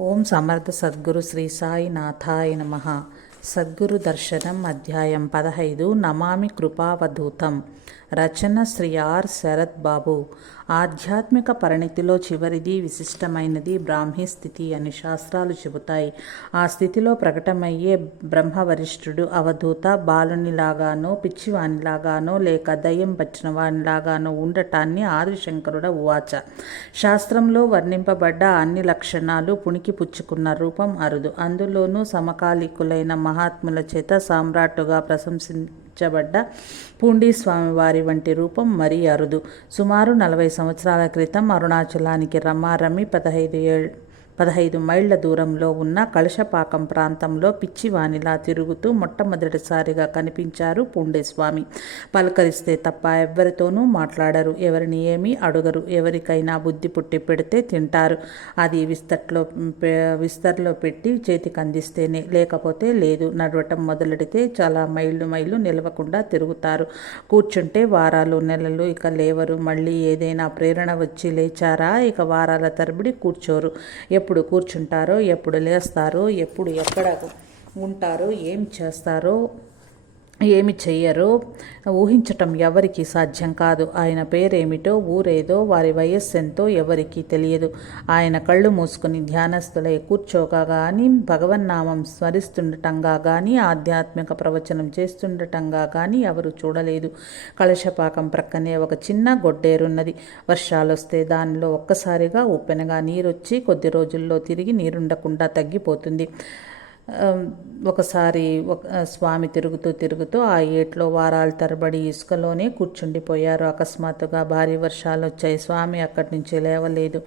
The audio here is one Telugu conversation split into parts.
ఓం సమర్థ సద్గురు శ్రీ సాయినాథాయ నమ. సద్గురు దర్శనం అధ్యాయం పదహైదు నమామి కృపావధూతం. రచన శ్రీ ఆర్ శరత్ బాబు ఆధ్యాత్మిక పరిణితిలో చివరిది విశిష్టమైనది బ్రాహ్మీ స్థితి అని శాస్త్రాలు చెబుతాయి. ఆ స్థితిలో ప్రకటమయ్యే బ్రహ్మవరిష్ఠుడు అవధూత బాలునిలాగానో పిచ్చివానిలాగానో లేక దయ్యం పచ్చిన వానిలాగానో ఉండటాన్ని ఆదిశంకరుడ ఉవాచ. శాస్త్రంలో వర్ణింపబడ్డ అన్ని లక్షణాలు పుణికి పుచ్చుకున్న రూపం అరుదు. అందులోనూ సమకాలీకులైన మహాత్ముల చేత సామ్రాట్టుగా ప్రశంసించబడ్డ పూండి స్వామివారి వంటి రూపం మరీ అరుదు. సుమారు నలభై సంవత్సరాల క్రితం అరుణాచలానికి రమ్మారమ్మి పదహైదు ఏళ్ళు పదహైదు మైళ్ళ దూరంలో ఉన్న కలశపాకం ప్రాంతంలో పిచ్చివానిలా తిరుగుతూ మొట్టమొదటిసారిగా కనిపించారు పూండేస్వామి. పలకరిస్తే తప్ప ఎవ్వరితోనూ మాట్లాడరు ఎవరిని ఏమీ అడుగరు ఎవరికైనా బుద్ధి పుట్టి పెడితే తింటారు. అది విస్తట్లో విస్తర్లో పెట్టి చేతికి అందిస్తేనే లేకపోతే లేదు నడవటం మొదలెడితే చాలా మైళ్ళు మైళ్ళు నిలవకుండా తిరుగుతారు. కూర్చుంటే వారాలు నెలలు ఇక లేవరు మళ్ళీ ఏదైనా ప్రేరణ వచ్చి లేచారా ఇక వారాల తరబడి కూర్చోరు. ఎప్పుడు కూర్చుంటారో ఎప్పుడు లేస్తారో ఎప్పుడు ఎక్కడ ఉంటారో ఏం చేస్తారో ఏమి చెయ్యరో? ఊహించటం ఎవరికి సాధ్యం కాదు. ఆయన పేరేమిటో ఊరేదో వారి వయస్సు ఎంతో ఎవరికీ తెలియదు. ఆయన కళ్ళు మూసుకుని ధ్యానస్థులై కూర్చోగా కానీ భగవన్నామం స్మరిస్తుండటంగా కానీ ఆధ్యాత్మిక ప్రవచనం చేస్తుండటంగా కానీ ఎవరు చూడలేదు. కలశపాకం ప్రక్కనే ఒక చిన్న గొడ్డేరున్నది. వర్షాలు వస్తే దానిలో ఒక్కసారిగా ఉప్పెనగా నీరొచ్చి కొద్ది రోజుల్లో తిరిగి నీరుండకుండా తగ్గిపోతుంది. ఒకసారి ఒక స్వామి తిరుగుతూ తిరుగుతూ ఆ ఏట్లో వారాల తరబడి ఇసుకలోనే కూర్చుండిపోయారు. అకస్మాత్తుగా భారీ వర్షాలు వచ్చాయి. స్వామి అక్కడి నుంచి లేవలేదు.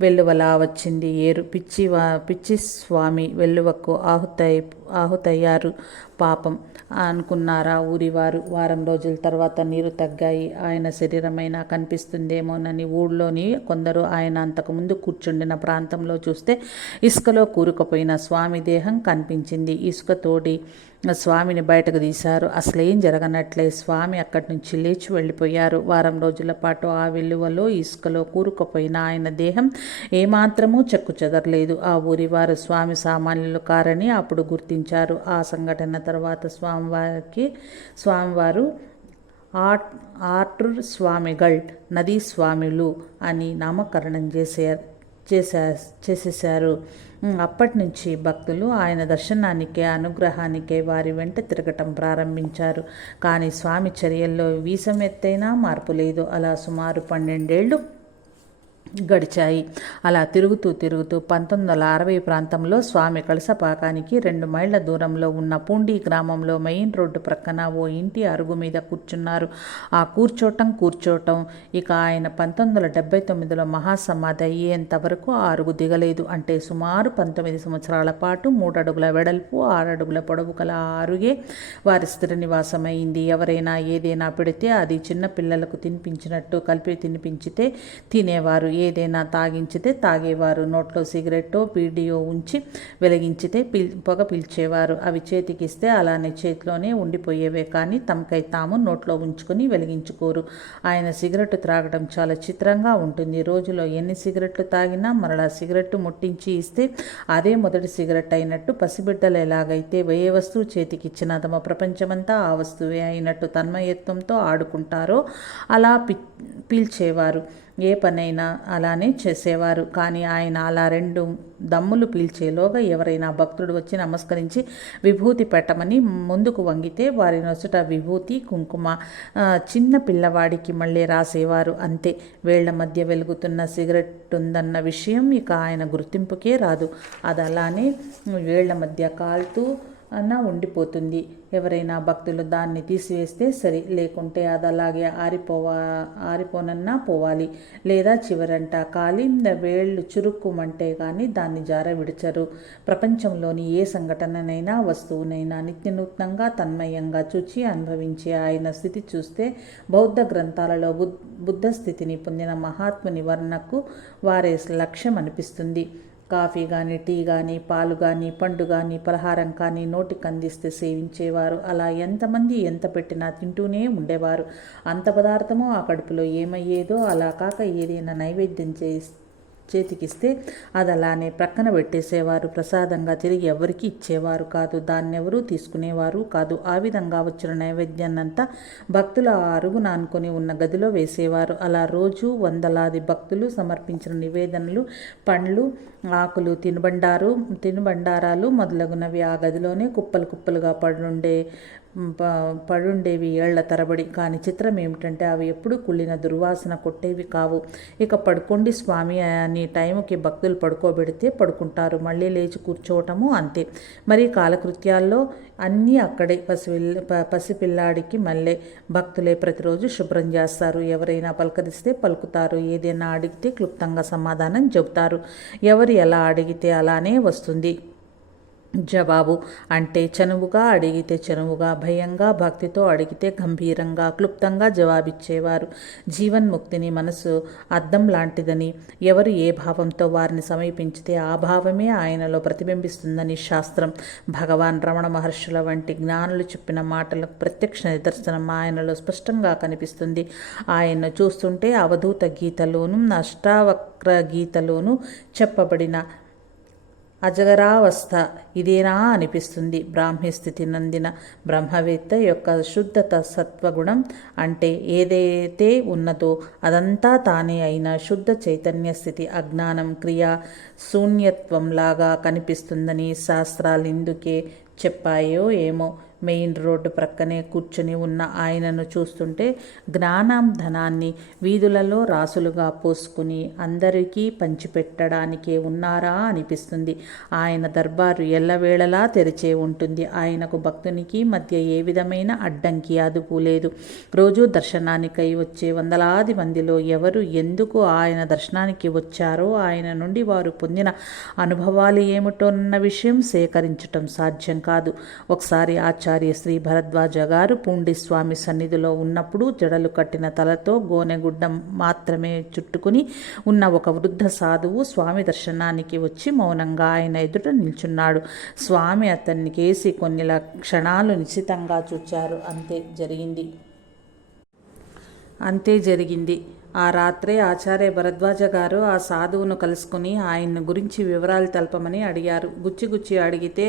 వెల్లువలా వచ్చింది. ఏరు పిచ్చి వా పిచ్చి స్వామి వెల్లువకు ఆహుతై ఆహుతయ్యారు. పాపం అనుకున్నారా ఊరివారు? వారం రోజుల తర్వాత నీరు తగ్గాయి. ఆయన శరీరమైనా కనిపిస్తుందేమోనని ఊళ్ళోని కొందరు ఆయన అంతకుముందు కూర్చుండిన ప్రాంతంలో చూస్తే ఇసుకలో కూరుకుపోయిన స్వామి దేహం కనిపించింది. ఇసుక తోడి స్వామిని బయటకు తీశారు. అసలేం జరగనట్లే. స్వామి అక్కడి నుంచి లేచి వెళ్ళిపోయారు. వారం రోజుల పాటు ఆ విలువలో ఇసుకలో కూరుకుపోయిన ఆయన దేహం ఏమాత్రమూ చెక్కు చెదరలేదు. ఆ ఊరివారు స్వామి సామాన్యులు కారని అప్పుడు గుర్తించారు ఆ సంఘటన తర్వాత స్వామివారికి స్వామివారు ఆట్ ఆర్ట్రూర్ స్వామిగల్ నదీ స్వామిలు అని నామకరణం చేశారు చేసే చేసేశారు. అప్పటి నుంచి భక్తులు ఆయన దర్శనానికే అనుగ్రహానికే వారి వెంట తిరగటం ప్రారంభించారు. కానీ స్వామి చర్యల్లో వీసమెత్తైనా మార్పు లేదు. అలా సుమారు పన్నెండేళ్ళు గడిచాయి. అలా తిరుగుతూ తిరుగుతూ పంతొమ్మిది వందల అరవై ప్రాంతంలో స్వామి కలసపాకానికి రెండు మైళ్ళ దూరంలో ఉన్న పూండి గ్రామంలో మెయిన్ రోడ్డు ప్రక్కన ఓ ఇంటి అరుగు మీద కూర్చున్నారు. ఆ కూర్చోటం కూర్చోటం. ఇక ఆయన పంతొమ్మిది వందల డెబ్బై తొమ్మిదిలో మహాసమాధి అయ్యేంత వరకు ఆ అరుగు దిగలేదు. అంటే సుమారు పంతొమ్మిది సంవత్సరాల పాటు మూడడుగుల వెడల్పు ఆరడుగుల పొడవు గల ఆ అరుగే వారి స్థిర నివాసమైంది. ఎవరైనా ఏదైనా పెడితే అది చిన్న పిల్లలకు తినిపించినట్టు కలిపి తినిపించితే తినేవారు. ఏదైనా తాగించితే తాగేవారు. నోట్లో సిగరెట్టో పీడియో ఉంచి వెలిగించితే పిల్ పొగ పిలిచేవారు. అవి చేతికిస్తే అలానే చేతిలోనే ఉండిపోయేవే కానీ తమకై తాము నోట్లో ఉంచుకొని వెలిగించుకోరు. ఆయన సిగరెట్ త్రాగడం చాలా చిత్రంగా ఉంటుంది. రోజులో ఎన్ని సిగరెట్లు తాగినా మరలా సిగరెట్ ముట్టించి ఇస్తే అదే మొదటి సిగరెట్ అయినట్టు పసిబిడ్డలు ఎలాగైతే ఏ వస్తువు చేతికిచ్చిన తమ ప్రపంచమంతా ఆ వస్తువే అయినట్టు తన్మయత్వంతో ఆడుకుంటారో అలా పి పీల్చేవారు. ఏ పనైనా అలానే చేసేవారు. కానీ ఆయన అలా రెండు దమ్ములు పీల్చేలోగా ఎవరైనా భక్తుడు వచ్చి నమస్కరించి విభూతి పెట్టమని ముందుకు వంగితే వారి నొసట విభూతి కుంకుమ చిన్న పిల్లవాడికి మళ్ళీ రాసేవారు. అంతే. వేళ్ళ మధ్య వెలుగుతున్న సిగరెట్ ఉందన్న విషయం ఇక ఆయన గుర్తింపుకే రాదు. అది అలానే వేళ్ళ మధ్య కాలుతూ అన్న ఉండిపోతుంది. ఎవరైనా భక్తులు దాన్ని తీసివేస్తే సరి లేకుంటే అది అలాగే ఆరిపోవా ఆరిపోనన్నా పోవాలి. లేదా చివరంట కాలి వేళ్ళు చురుక్కుమంటే కానీ దాన్ని జార విడిచరు. ప్రపంచంలోని ఏ సంఘటననైనా వస్తువునైనా నిత్యనూత్నంగా తన్మయంగా చూచి అనుభవించే ఆయన స్థితి చూస్తే బౌద్ధ గ్రంథాలలో బుద్ బుద్ధ స్థితిని పొందిన మహాత్ముని వర్ణకు వారే లక్ష్యం అనిపిస్తుంది కాఫీ కానీ టీ కానీ పాలు కానీ పండు కానీ పలహారం కానీ నోటికి అందిస్తే సేవించేవారు. అలా ఎంతమంది ఎంత పెట్టినా తింటూనే ఉండేవారు. అంత పదార్థమో ఆ కడుపులో ఏమయ్యేదో అలా కాక ఏదైనా నైవేద్యం చేస్తే చేతికిస్తే అది అలానే ప్రక్కన పెట్టేసేవారు. ప్రసాదంగా తిరిగి ఎవరికి ఇచ్చేవారు కాదు. దాన్నెవరూ తీసుకునేవారు కాదు. ఆ విధంగా వచ్చిన నైవేద్యాన్నంతా భక్తుల ఆ అరుగున అనుకొని ఉన్న గదిలో వేసేవారు. అలా రోజు వందలాది భక్తులు సమర్పించిన నివేదనలు పండ్లు ఆకులు తినుబండారు తినుబండారాలు మొదలగునవి ఆ గదిలోనే కుప్పలు కుప్పలుగా పడుండే పడుండేవి ఏళ్ళ తరబడి. కానీ చిత్రం ఏమిటంటే అవి ఎప్పుడు కుళ్ళిన దుర్వాసన కొట్టేవి కావు. ఇక పడుకోండి స్వామి అని టైంకి భక్తులు పడుకోబెడితే పడుకుంటారు. మళ్ళీ లేచి కూర్చోవటము అంతే. మరి కాలకృత్యాల్లో అన్నీ అక్కడే. పసిపిల్ల పసిపిల్లాడికి మళ్ళీ భక్తులే ప్రతిరోజు శుభ్రం చేస్తారు. ఎవరైనా పలకరిస్తే పలుకుతారు. ఏదైనా అడిగితే క్లుప్తంగా సమాధానం చెబుతారు. ఎవరు ఎలా అడిగితే అలానే వస్తుంది. జవాబు అంటే చనువుగా అడిగితే చనువుగా భయంగా భక్తితో అడిగితే గంభీరంగా క్లుప్తంగా జవాబిచ్చేవారు. జీవన్ముక్తిని మనసు అద్దం లాంటిదని ఎవరు ఏ భావంతో వారిని సమీపించితే ఆ భావమే ఆయనలో ప్రతిబింబిస్తుందని శాస్త్రం. భగవాన్ రమణ మహర్షుల వంటి జ్ఞానులు చెప్పిన మాటలకు ప్రత్యక్ష నిదర్శనం ఆయనలో స్పష్టంగా కనిపిస్తుంది. ఆయన్ను చూస్తుంటే అవధూత గీతలోను అష్టావక్ర గీతలోను చెప్పబడిన అజగరావస్థ. ఇదేనా అనిపిస్తుంది. బ్రాహ్మీ స్థితి నందిన బ్రహ్మవేత్త యొక్క శుద్ధత సత్వగుణం అంటే ఏదైతే ఉన్నదో అదంతా తానే అయిన శుద్ధ చైతన్య స్థితి అజ్ఞానం క్రియ శూన్యత్వంలాగా కనిపిస్తుందని శాస్త్రాలు ఇందుకే చెప్పాయో ఏమో. మెయిన్ రోడ్డు ప్రక్కనే కూర్చొని ఉన్న ఆయనను చూస్తుంటే జ్ఞానం ధనాన్ని వీధులలో రాసులుగా పోసుకుని అందరికీ పంచిపెట్టడానికే ఉన్నారా అనిపిస్తుంది. ఆయన దర్బారు ఎల్లవేళలా తెరిచే ఉంటుంది. ఆయనకు భక్తునికి మధ్య ఏ విధమైన అడ్డంకి అదుపు లేదు. రోజు దర్శనానికై వచ్చే వందలాది మందిలో ఎవరు ఎందుకు ఆయన దర్శనానికి వచ్చారో ఆయన నుండి వారు పొందిన అనుభవాలు ఏమిటోన్న విషయం సేకరించటం సాధ్యం కాదు. ఒకసారి ఆచార్య శ్రీ భరద్వాజ గారు పూండి స్వామి సన్నిధిలో ఉన్నప్పుడు జడలు కట్టిన తలతో గోనెగుడ్డం మాత్రమే చుట్టుకుని ఉన్న ఒక వృద్ధ సాధువు స్వామి దర్శనానికి వచ్చి మౌనంగా ఆయన ఎదుట నిల్చున్నాడు. స్వామి అతన్ని కేసి కొన్ని క్షణాలు నిశ్చితంగా చూచారు. అంతే జరిగింది. అంతే జరిగింది. ఆ రాత్రే ఆచార్య భరద్వాజ గారు ఆ సాధువును కలుసుకుని ఆయన గురించి వివరాలు తెలపమని అడిగారు. గుచ్చి గుచ్చి అడిగితే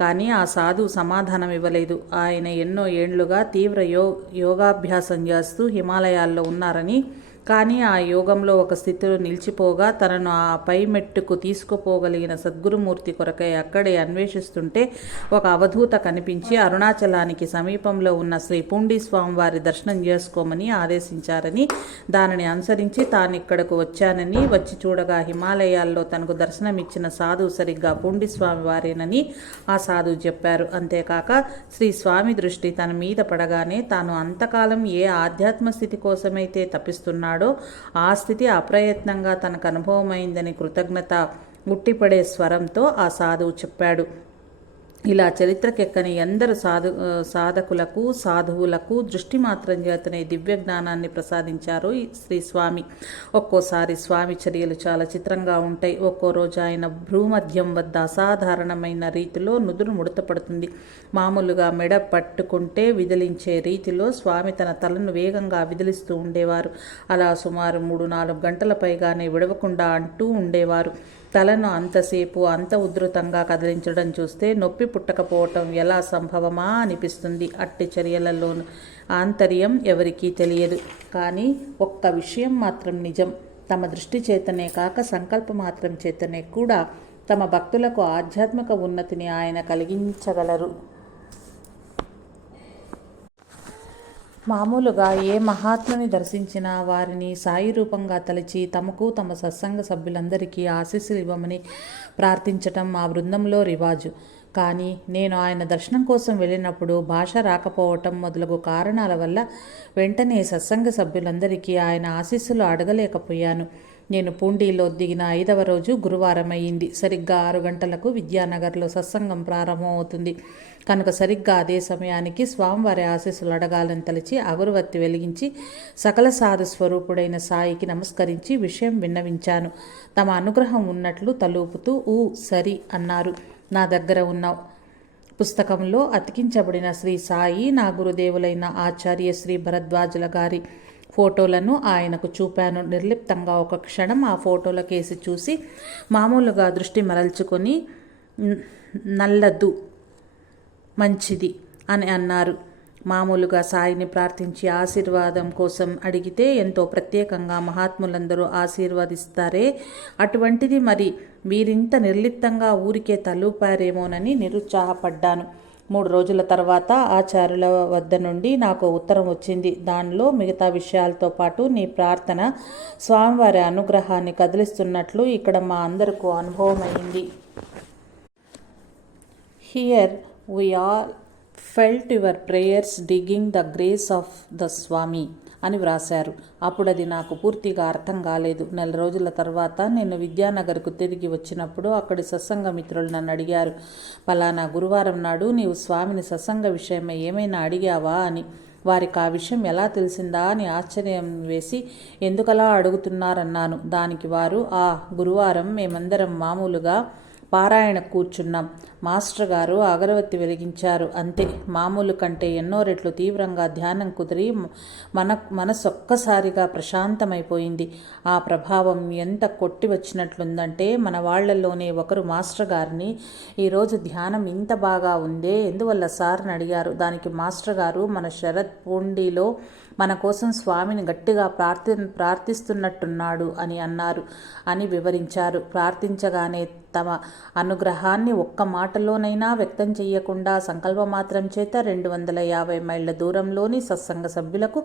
కానీ ఆ సాధువు సమాధానం ఇవ్వలేదు. ఆయన ఎన్నో ఏండ్లుగా తీవ్ర యో యోగాభ్యాసం చేస్తూ హిమాలయాల్లో ఉన్నారని కానీ ఆ యోగంలో ఒక స్థితిలో నిలిచిపోగా తనను ఆ పై మెట్టుకు తీసుకుపోగలిగిన సద్గురుమూర్తి కొరకై అక్కడే అన్వేషిస్తుంటే ఒక అవధూత కనిపించి అరుణాచలానికి సమీపంలో ఉన్న శ్రీ పూండి స్వామివారి దర్శనం చేసుకోమని ఆదేశించారని దానిని అనుసరించి తాను ఇక్కడకు వచ్చానని వచ్చి చూడగా హిమాలయాల్లో తనకు దర్శనమిచ్చిన సాధువు సరిగ్గా పూండి స్వామి వారేనని ఆ సాధువు చెప్పారు. అంతేకాక శ్రీ స్వామి దృష్టి తన మీద పడగానే తాను అంతకాలం ఏ ఆధ్యాత్మ స్థితి కోసమైతే తప్పిస్తున్నాడు ఆ స్థితి అప్రయత్నంగా తనకు అనుభవమైందని కృతజ్ఞత ఉట్టిపడే స్వరంతో ఆ సాధువు చెప్పాడు. ఇలా చరిత్రకెక్కని ఎందరు సాధు సాధకులకు సాధువులకు దృష్టి మాత్రం చేతనే దివ్య జ్ఞానాన్ని ప్రసాదించారు శ్రీ స్వామి. ఒక్కోసారి స్వామి చర్యలు చాలా చిత్రంగా ఉంటాయి. ఒక్కో రోజు ఆయన భ్రూమధ్యం వద్ద అసాధారణమైన రీతిలో నుదురు ముడతపడుతుంది. మామూలుగా మెడ పట్టుకుంటే విదిలించే రీతిలో స్వామి తన తలను వేగంగా విదిలిస్తూ ఉండేవారు. అలా సుమారు మూడు నాలుగు గంటల పైగానే విడవకుండా అంటూ ఉండేవారు. తలను అంతసేపు అంత ఉధృతంగా కదిలించడం చూస్తే నొప్పి పుట్టకపోవటం ఎలా సంభవమా అనిపిస్తుంది. అట్టి చర్యలలో ఆంతర్యం ఎవరికీ తెలియదు. కానీ ఒక్క విషయం మాత్రం నిజం. తమ దృష్టి చేతనే కాక సంకల్ప మాత్రం చేతనే కూడా తమ భక్తులకు ఆధ్యాత్మిక ఉన్నతిని ఆయన కలిగించగలరు. మామూలుగా ఏ మహాత్ముని దర్శించినా వారిని సాయి రూపంగా తలచి తమకు తమ సత్సంగ సభ్యులందరికీ ఆశీస్సులు ఇవ్వమని ప్రార్థించటం మా బృందంలో రివాజు. కానీ నేను ఆయన దర్శనం కోసం వెళ్ళినప్పుడు భాష రాకపోవటం మొదలగు కారణాల వల్ల వెంటనే సత్సంగ సభ్యులందరికీ ఆయన ఆశీస్సులు అడగలేకపోయాను. నేను పూండిలో దిగిన ఐదవ రోజు గురువారం అయింది సరిగ్గా ఆరు గంటలకు విద్యానగర్లో సత్సంగం ప్రారంభమవుతుంది. కనుక సరిగ్గా అదే సమయానికి స్వామివారి ఆశీస్సులు అడగాలని తలిచి అగరువత్తి వెలిగించి సకల సాధు స్వరూపుడైన సాయికి నమస్కరించి విషయం విన్నవించాను. తమ అనుగ్రహం ఉన్నట్లు తలూపుతూ ఊ సరి అన్నారు. నా దగ్గర ఉన్న పుస్తకంలో అతికించబడిన శ్రీ సాయి నా గురుదేవులైన ఆచార్య శ్రీ భరద్వాజుల గారి ఫోటోలను ఆయనకు చూపాను. నిర్లిప్తంగా ఒక క్షణం ఆ ఫోటోల కేసి చూసి మామూలుగా దృష్టి మరల్చుకొని నల్లదు. మంచిది అని అన్నారు. మామూలుగా సాయిని ప్రార్థించి ఆశీర్వాదం కోసం అడిగితే ఎంతో ప్రత్యేకంగా మహాత్ములందరూ ఆశీర్వదిస్తారే. అటువంటిది మరి వీరింత నిర్లిప్తంగా ఊరికే తలూపారేమోనని నిరుత్సాహపడ్డాను. మూడు రోజుల తర్వాత ఆచార్యుల వద్ద నుండి నాకు ఉత్తరం వచ్చింది. దానిలో మిగతా విషయాలతో పాటు నీ ప్రార్థన స్వామివారి అనుగ్రహాన్ని కదిలిస్తున్నట్లు ఇక్కడ మా అందరికీ అనుభవమైంది. Here we all felt your prayers digging the grace of the Swami అని వ్రాశారు. అప్పుడు అది నాకు పూర్తిగా అర్థం కాలేదు. నెల రోజుల తర్వాత నేను విద్యానగర్కు తిరిగి వచ్చినప్పుడు అక్కడి సత్సంగ మిత్రులు నన్ను అడిగారు పలానా గురువారం నాడు నీవు స్వామిని సత్సంగ విషయమై ఏమైనా అడిగావా? అని. వారికి ఆ విషయం ఎలా తెలిసిందా అని ఆశ్చర్యం వేసి ఎందుకలా అడుగుతున్నారన్నాను. దానికి వారు ఆ గురువారం మేమందరం మామూలుగా పారాయణ కూర్చున్నాం మాస్టర్ గారు అగరవత్తి వెలిగించారు. అంతే. మామూలు కంటే ఎన్నో రెట్లు తీవ్రంగా ధ్యానం కుదిరి మన మనసు ఒక్కసారిగా ప్రశాంతమైపోయింది. ఆ ప్రభావం ఎంత కొట్టి వచ్చినట్లుందంటే మన వాళ్ళలోనే ఒకరు మాస్టర్ గారిని ఈరోజు ధ్యానం ఇంత బాగా ఉందే ఎందువల్ల సార్ని అడిగారు? దానికి మాస్టర్ గారు మన శరత్ పూండిలో మన కోసం స్వామిని గట్టిగా ప్రార్థి ప్రార్థిస్తున్నట్టున్నాడు అని అన్నారు అని వివరించారు. ప్రార్థించగానే తమ అనుగ్రహాన్ని ఒక్క మాటలోనైనా వ్యక్తం చేయకుండా సంకల్పమాత్రం చేత రెండు వందల యాభై మైళ్ళ దూరంలోని సత్సంగ సభ్యులకు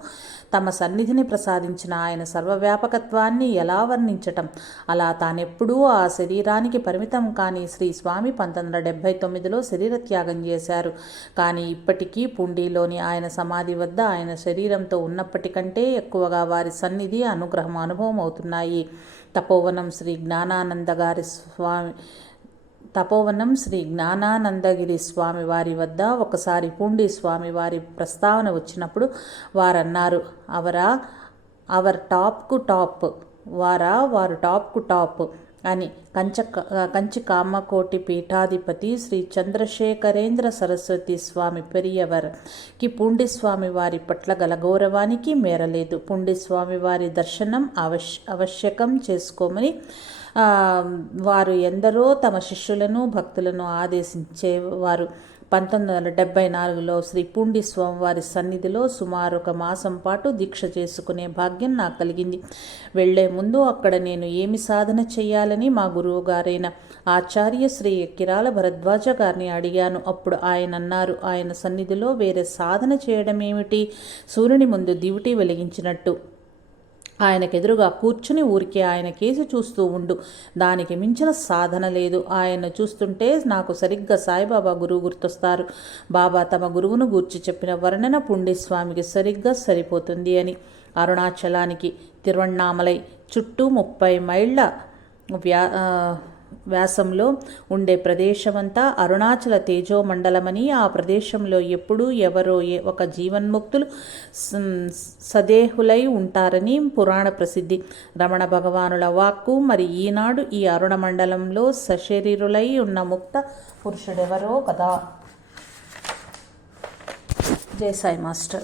తమ సన్నిధిని ప్రసాదించిన ఆయన సర్వవ్యాపకత్వాన్ని ఎలా వర్ణించటం? అలా తానెప్పుడూ ఆ శరీరానికి పరిమితం కాని శ్రీ స్వామి పంతొమ్మిది వందల డెబ్భై తొమ్మిదిలో శరీర త్యాగం చేశారు. కానీ ఇప్పటికీ పుండిలోని ఆయన సమాధి వద్ద ఆయన శరీరంతో ఉన్నప్పటికంటే ఎక్కువగా వారి సన్నిధి అనుగ్రహం అనుభవం అవుతున్నాయి తపోవనం శ్రీ జ్ఞానానంద గారి స్వామి తపోవనం శ్రీ జ్ఞానానందగిరి స్వామి వారి వద్ద ఒకసారి పూండి స్వామి వారి ప్రస్తావన వచ్చినప్పుడు వారన్నారు అవరా అవర్ టాప్కు టాప్ వారా వారు టాప్కు టాప్ అని కంచ కంచి కామకోటి పీఠాధిపతి శ్రీ చంద్రశేఖరేంద్ర సరస్వతి స్వామి పెరియవర్. కి పుండిస్వామి వారి పట్ల గల గౌరవానికి మేరలేదు. పుండిస్వామి వారి దర్శనం అవశ్ అవశ్యకం చేసుకోమని వారు ఎందరో తమ శిష్యులను భక్తులను ఆదేశించేవారు. పంతొమ్మిది వందల డెబ్బై నాలుగులో శ్రీ పూండి స్వామివారి సన్నిధిలో సుమారు ఒక మాసం పాటు దీక్ష చేసుకునే భాగ్యం నాకు కలిగింది. వెళ్ళే ముందు అక్కడ నేను ఏమి సాధన చేయాలని మా గురువు గారైన ఆచార్య శ్రీ కిరాల భరద్వాజ గారిని అడిగాను. అప్పుడు ఆయన అన్నారు ఆయన సన్నిధిలో వేరే సాధన చేయడం ఏమిటి సూర్యుని ముందు దివిటి వెలిగించినట్టు. ఆయనకెదురుగా కూర్చుని ఊరికే ఆయన కేసి చూస్తూ ఉండు. దానికి మించిన సాధన లేదు. ఆయన చూస్తుంటే నాకు సరిగ్గా సాయిబాబా గురువు గుర్తొస్తారు. బాబా తమ గురువును గూర్చి చెప్పిన వర్ణన పుండిస్వామికి సరిగ్గా సరిపోతుంది అని. అరుణాచలానికి తిరువణ్ణామలై చుట్టూ ముప్పై మైళ్ళ వ్యా వ్యాసంలో ఉండే ప్రదేశమంతా అరుణాచల తేజోమండలమని ఆ ప్రదేశంలో ఎప్పుడూ ఎవరో ఏ ఒక జీవన్ముక్తులు సదేహులై ఉంటారని పురాణ ప్రసిద్ధి. రమణ భగవానుల వాక్కు మరి ఈనాడు ఈ అరుణ మండలంలో సశరీరులై ఉన్న ముక్త పురుషుడెవరో కదా? జై సాయి మాస్టర్.